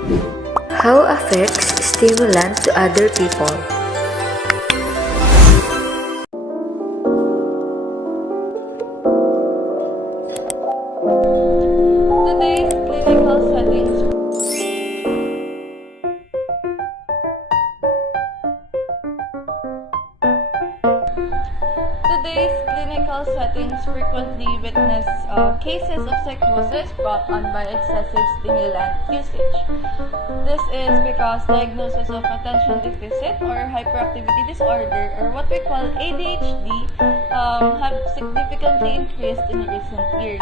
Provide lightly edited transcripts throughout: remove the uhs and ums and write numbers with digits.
How affects stimulant to other people? Today's clinical settings. Today's clinical settings frequently witness cases of psychosis brought on by excessive stimulant usage. This is because diagnosis of attention deficit or hyperactivity disorder, or what we call ADHD, have significantly increased in recent years.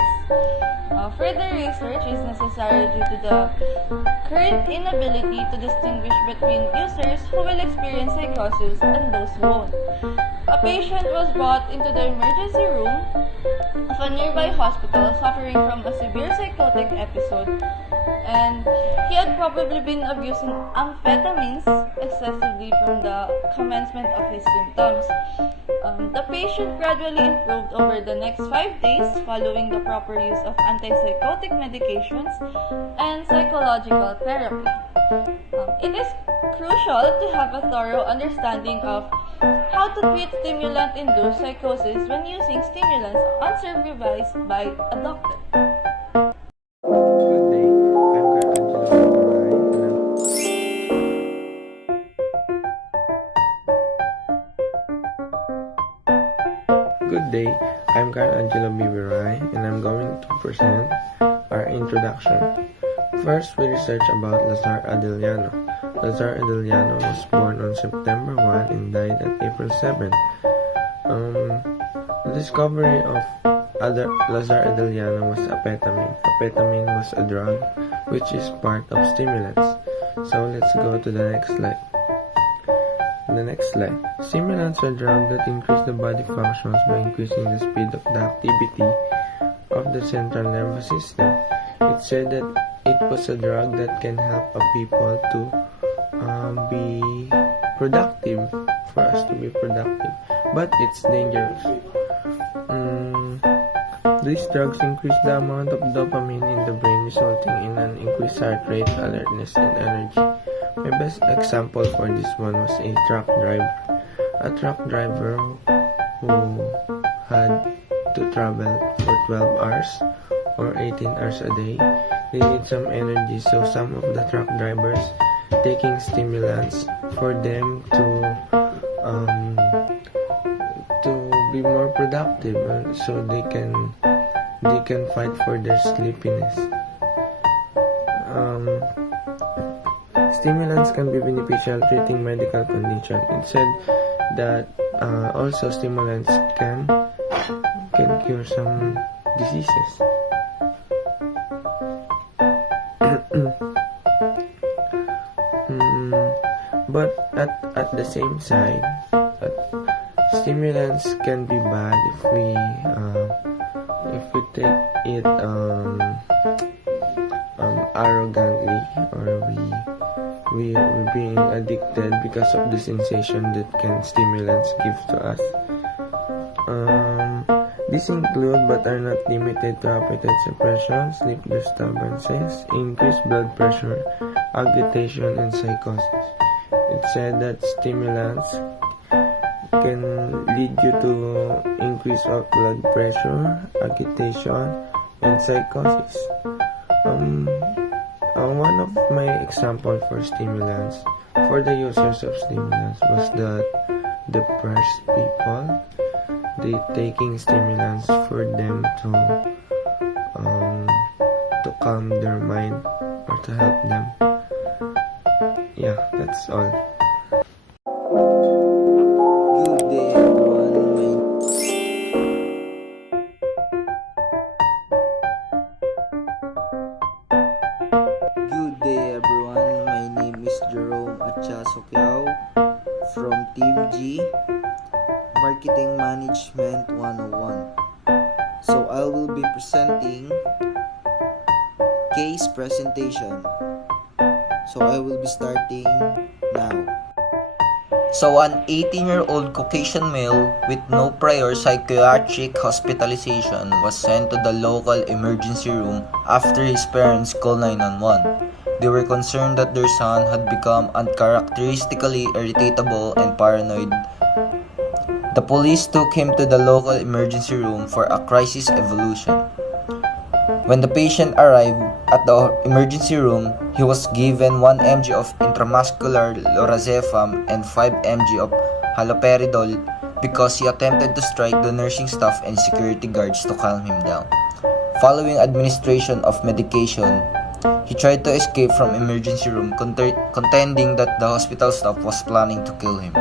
Further research is necessary due to the current inability to distinguish between users who will experience psychosis and those who won't. A patient was brought into the emergency room of a nearby hospital suffering from a severe psychotic episode, and he had probably been abusing amphetamines excessively from the commencement of his symptoms. The patient gradually improved over the next 5 days following the proper use of antipsychotic medications and psychological therapy. It is crucial to have a thorough understanding of how to treat stimulant-induced psychosis when using stimulants unsupervised by a doctor. Good day, I'm Carl Angelo Bibiray and I'm going to present our introduction. First, we research about Lazar Adeliano. Lazar Adeliano was born on September 1 and died at April 7. The discovery of Lazar Adeliano was amphetamine. Amphetamine was a drug which is part of stimulants. So let's go to the next slide. Stimulants are drugs that increase the body functions by increasing the speed of the activity of the central nervous system. It said that it was a drug that can help people to be productive, for us to be productive, but it's dangerous. These drugs increase the amount of dopamine in the brain, resulting in an increased heart rate, alertness, and energy. My best example for this one was a truck driver. A truck driver who had to travel for 12 hours or 18 hours a day. They need some energy, so some of the truck drivers taking stimulants for them to be more productive, so they can fight for their sleepiness. Stimulants can be beneficial treating medical conditions. It said that also stimulants can cure some diseases. But at the same side, stimulants can be bad if we take it arrogantly, or we're being addicted because of the sensation that stimulants give to us. These include but are not limited to appetite suppression, sleep disturbances, increased blood pressure, agitation, and psychosis. It said that stimulants can lead you to increase of blood pressure, agitation, and psychosis. One of my example for stimulants, for the users of stimulants, was that depressed people, they taking stimulants for them to calm their mind or to help them. Yeah, that's all. Good day, everyone. My name is Jerome Atchasukyao from Team G, Marketing Management 101. So I will be presenting case presentation. So I will be starting now. So an 18-year-old Caucasian male with no prior psychiatric hospitalization was sent to the local emergency room after his parents called 911. they were concerned that their son had become uncharacteristically irritable and paranoid. The police took him to the local emergency room for a crisis evaluation. When the patient arrived at the emergency room, he was given 1 mg of intramuscular lorazepam and 5 mg of haloperidol because he attempted to strike the nursing staff and security guards to calm him down. Following administration of medication, he tried to escape from emergency room, contending that the hospital staff was planning to kill him.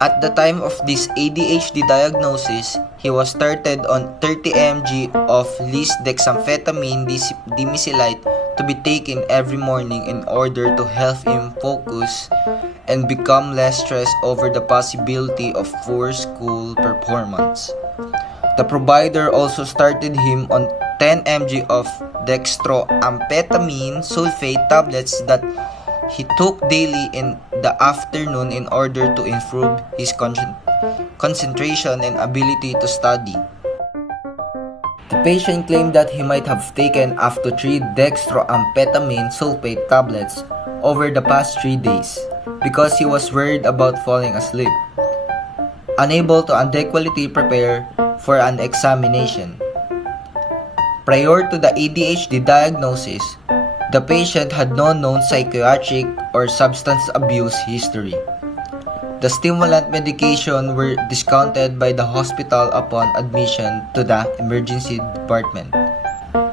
At the time of this ADHD diagnosis, he was started on 30 mg of lisdexamfetamine dimesylate to be taken every morning in order to help him focus and become less stressed over the possibility of poor school performance. The provider also started him on 10 mg of dextroamphetamine sulfate tablets that he took daily in the afternoon in order to improve his concentration and ability to study. The patient claimed that he might have taken up to 3 dextroamphetamine sulfate tablets over the past 3 days because he was worried about falling asleep, unable to adequately prepare for an examination. Prior to the ADHD diagnosis, the patient had no known psychiatric or substance abuse history. The stimulant medication were discounted by the hospital upon admission to the emergency department.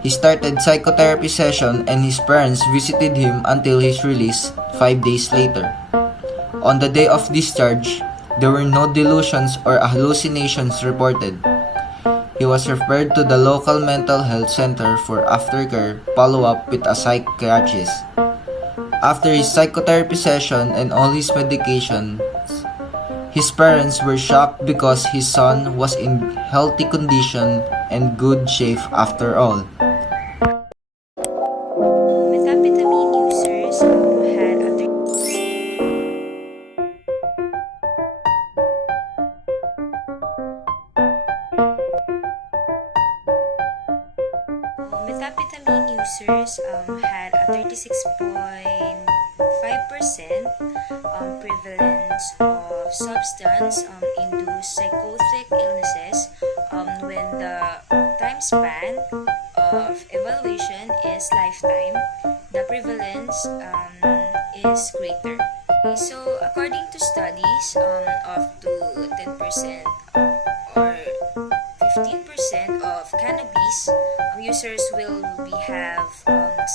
He started psychotherapy session and his parents visited him until his release 5 days later. On the day of discharge, there were no delusions or hallucinations reported. He was referred to the local mental health center for aftercare follow-up with a psychiatrist. After his psychotherapy session and all his medications, his parents were shocked because his son was in healthy condition and good shape after all. Methamphetamine users had a Methamphetamine users had a 36.5% prevalence of substance-induced psychotic illnesses when the time span of evaluation is lifetime. The prevalence is greater. Okay, so according to studies, up to 10% or 15% of cannabis users will have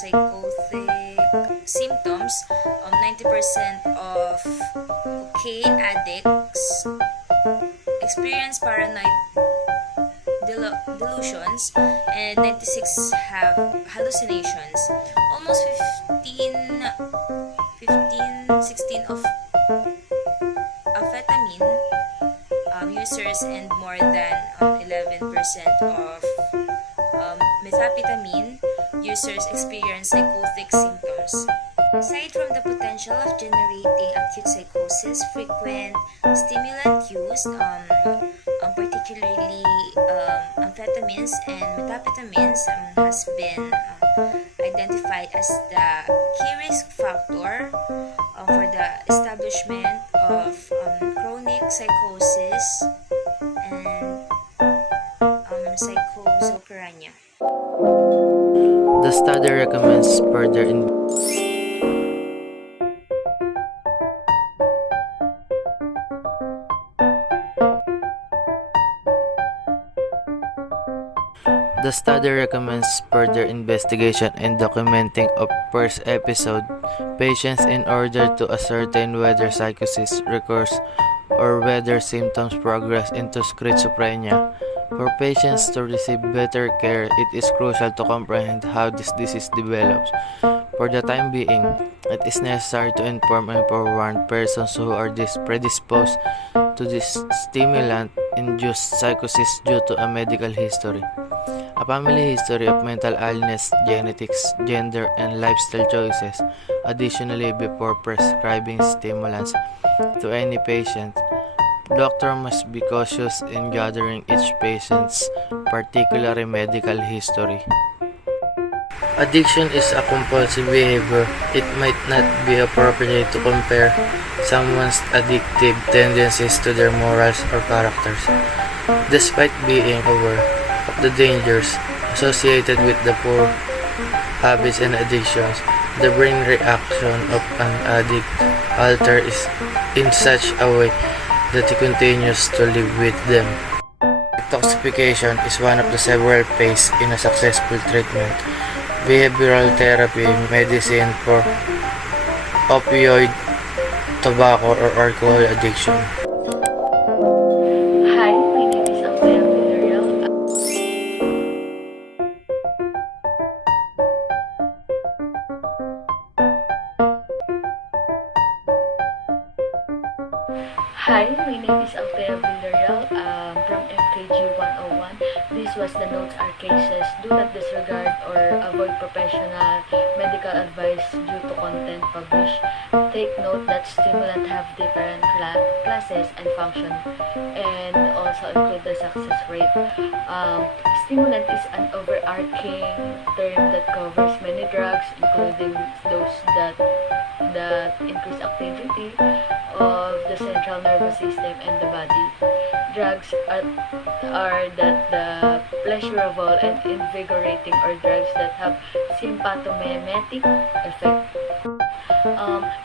psychotic symptoms. 90% of cocaine addicts experience paranoid delusions, and 96 have hallucinations. Almost 16 of amphetamine users and more than 11% of methamphetamine users experience psychotic symptoms. Aside from the potential of generating acute psychosis, frequent stimulant use, particularly amphetamines and methamphetamines, has been identified as the key risk factor for the establishment of chronic psychosis and schizophrenia. The study recommends further The study recommends further investigation and documenting of first episode patients in order to ascertain whether psychosis recurs or whether symptoms progress into schizophrenia. For patients to receive better care, it is crucial to comprehend how this disease develops. For the time being, it is necessary to inform and forewarn persons who are predisposed to this stimulant-induced psychosis due to a medical history, a family history of mental illness, genetics, gender, and lifestyle choices. Additionally, before prescribing stimulants to any patient, doctor must be cautious in gathering each patient's particular medical history. Addiction is a compulsive behavior. It might not be appropriate to compare someone's addictive tendencies to their morals or characters. Despite being aware of the dangers associated with the poor habits and addictions, the brain reaction of an addict alters in such a way that he continues to live with them. Detoxification is one of the several phases in a successful treatment. Behavioral therapy, medicine for opioid, tobacco, or alcohol addiction. Hi, my name is Andrea Villarreal. Hi, my name is Althea Villarreal from MKG 101. This was the notes are cases. Do not disregard or avoid professional medical advice due to content published. Take note that stimulants have different classes and function, and also include the success rate. Stimulant is an overarching term that covers many drugs, including those that increase activity of the central nervous system and the body. Drugs are that the pleasurable and invigorating, or drugs that have sympathomimetic effect.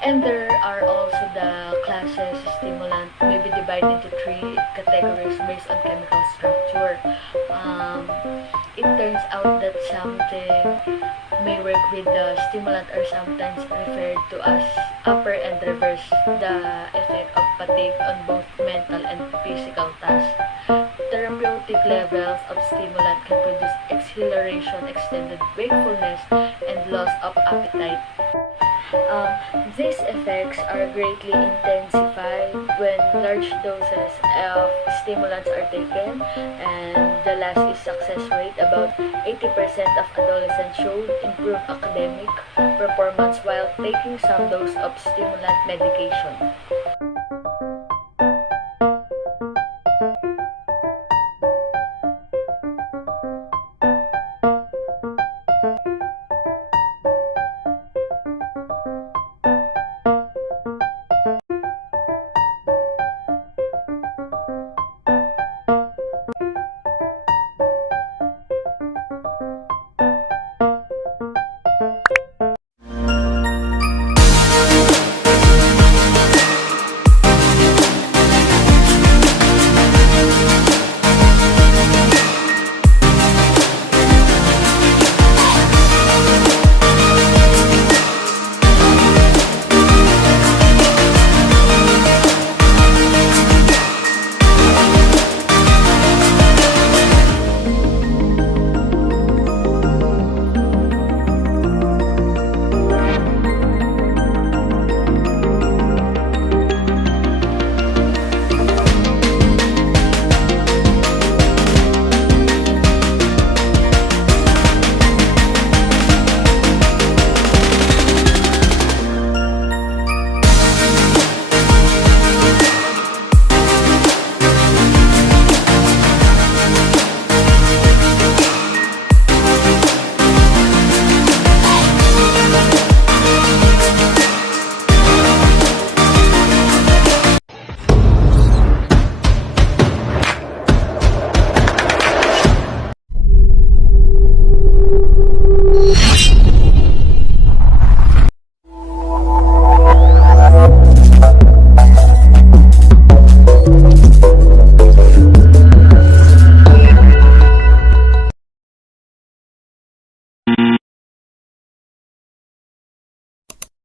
And there are also the classes. Stimulant may be divided into three categories based on chemical structure. It turns out that something may work with the stimulant are sometimes referred to as upper and reverse the effect of fatigue on both mental and physical tasks. Therapeutic levels of stimulant can produce exhilaration, extended wakefulness, and loss of appetite. These effects are greatly intensified when large doses of stimulants are taken, and the last is success rate. About 80% of adolescents showed improved academic performance while taking some dose of stimulant medication.